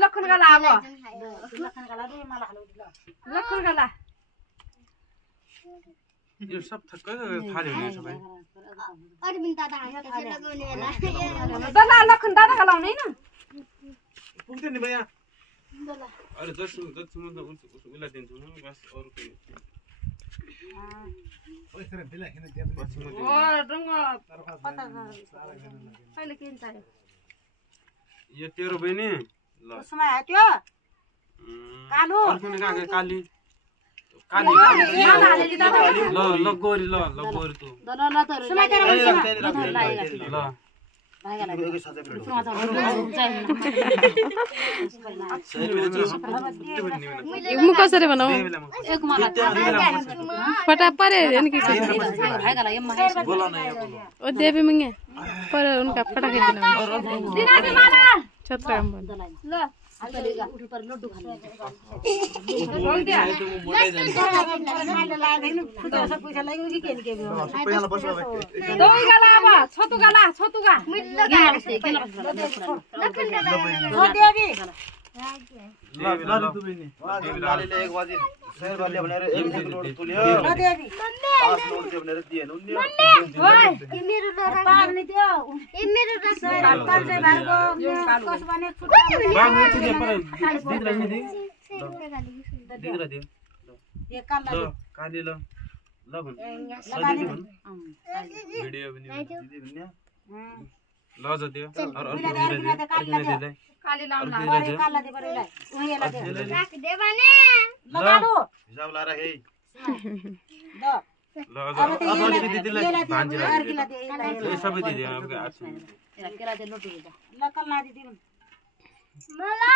लखन गला अब लखन गला यो सब थक्कै फाल्यो नि सबै अरविन्द दादा हातले लगाउने होला दला लखन दादा गलाउने हैन पुग्दैन नि भैया अरे 10 मिनेट उला दिन्छु म बस अरु केही ओइ सर बेला खेन दिए ओ रंग पता अहिले के चाहियो यो तेरो बहिनी ल उसमा हट्यो कालो अर्को काके काली ल ल गोरी ल गोरी तू ल त सुमा तेरो ल म कसरी बनाऊ फटा परे यानी कि ओ देवी मंगे पर उनका फटा के दिना के माला छत्र काम बन ल उठी पर लड्डू खाने बोल दिया पैसा लाग्यो कि के सबैजना बस्नु अब दही गला अब छतु गला ल तू बहिनी लालीले 1 बजे शेयर गर्ले भनेर 1 रोड तुल्यो ल देवी 5 रोड दियो भनेर दिएन उन्नी ओइ ए मेरो पार्ने त्यो ए मेरो पार्ने भाइको कस भने बाबु तुले पर दिदरा नि दिदरा दियो ये काल ल काली ल भन भिडियो पनि दिदी भन्ने ल ज दियो अरु दिदरा दियो काली लाउन काला दे बरेलाई उहेला दे राख दे भने लगालो हिसाब ला राखे द ल अब दिदीलाई भान्जिरा ए सबै दिदी अब आछु केरा दे लोटु दे लकल ना दिदी मला